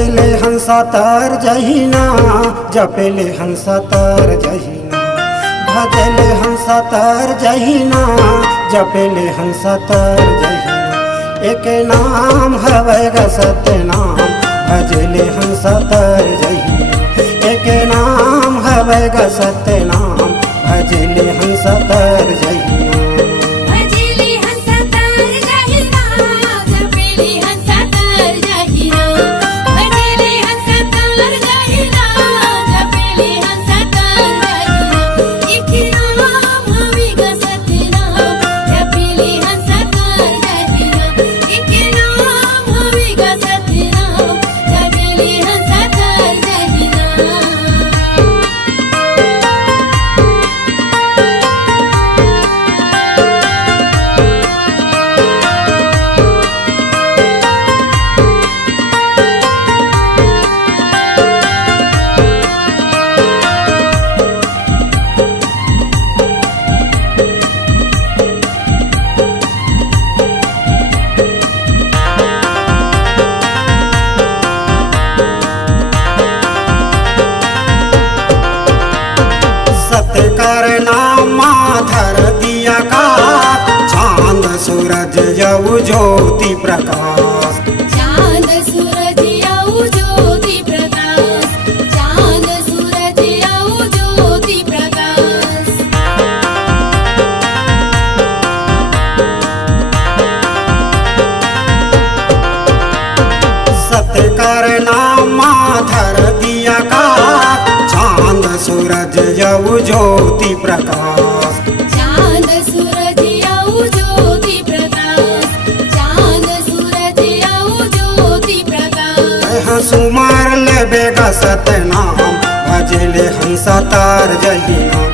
भजले हंसा तर जहीना जपेले हंसा तर जहीना भजले हंसा तर जहीना जपेले हंसा तर जहीना एक नाम हवै ग सत्य नाम भजले हंसा तर जहीना एक नाम हवै ग सत्य नाम भजले हंसा तर जहीना धर दिया का चांद सूरज यऊ ज्योति प्रकाश चांद सूरज यऊ ज्योति प्रकाश चांद सूरज यऊ ज्योति प्रकाश सत्य कर नामा धर दिया का चांद सूरज यऊ ज्योति प्रकाश चांद सूरज यऊ ज्योति प्रकाश चांद सूरज यऊ ज्योति प्रकाश सुमार लेबे ग सत्य नाम भजले हंसा तर जहीना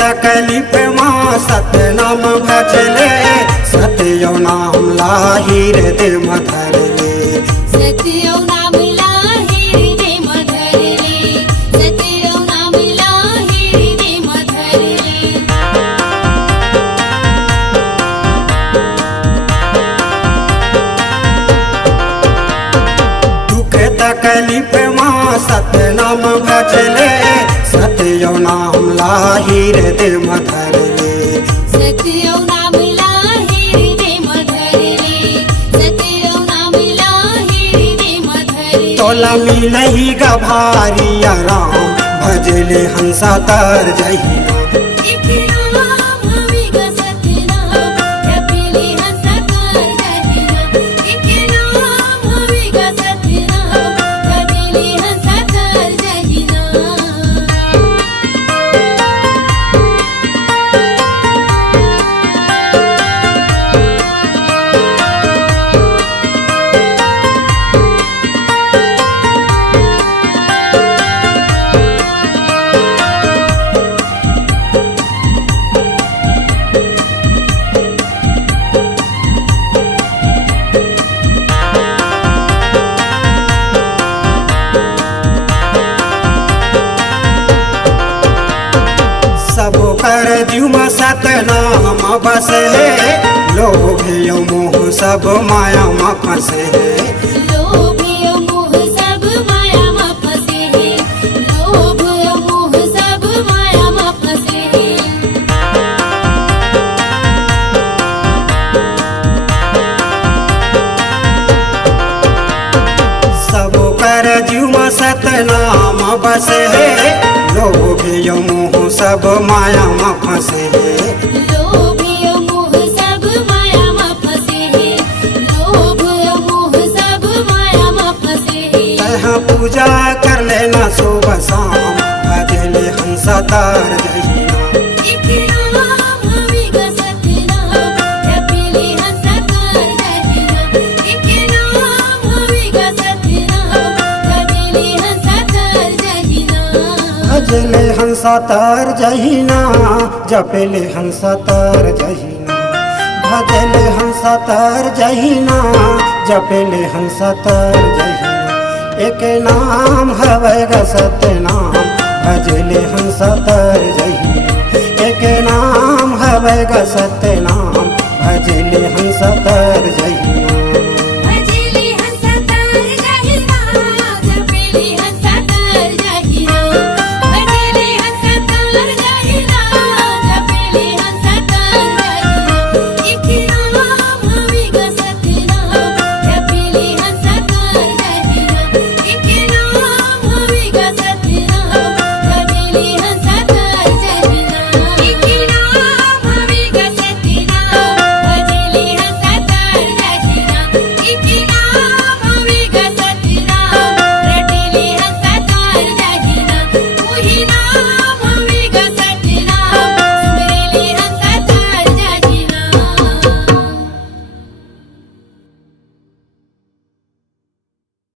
तकलीफ माँ सत्य नाम भजले सत्य नाम लाहिर दे मधरले सत्य नाम लाहिर दे मधरले सत्य नाम लाहिर दे मधरले दुख तकलीफ माँ सत्य नाम भजले सत्य नाम लाहिर दे मधरले सत्य नाम लाहिर दे मधरले सत्य नाम लाहिर दे मधरले तोला मिलही ग भारी राम भजले हंसा तर जहीना कर जुमा सतनाम बसे लोभ मोह सब माया में फंसे लोभ मोह सब माया में फंसे लोभ मोह सब माया में फंसे सब कर जुमा सतनाम बसे लोभ मोह सब माया में फंसे लोभ मोह सब माया में फंसे लोभ मोह सब माया में फंसे पूजा कर लेना सुबह शाम भजले हंसा तार जहिना एक नाम हवे ग सतनाम जपेले हंसा तार जहिना एक नाम हवे ग सतनाम जपेले हंसा तार जहिना भजले हंसा तार जहिना जपेले हंसा तार जहिना भजले हंसा तार जहिना जपेले हंसा तार जहिना एक नाम हवे ग सतनाम भजले हंसा तार जहिना एक नाम हवे ग सत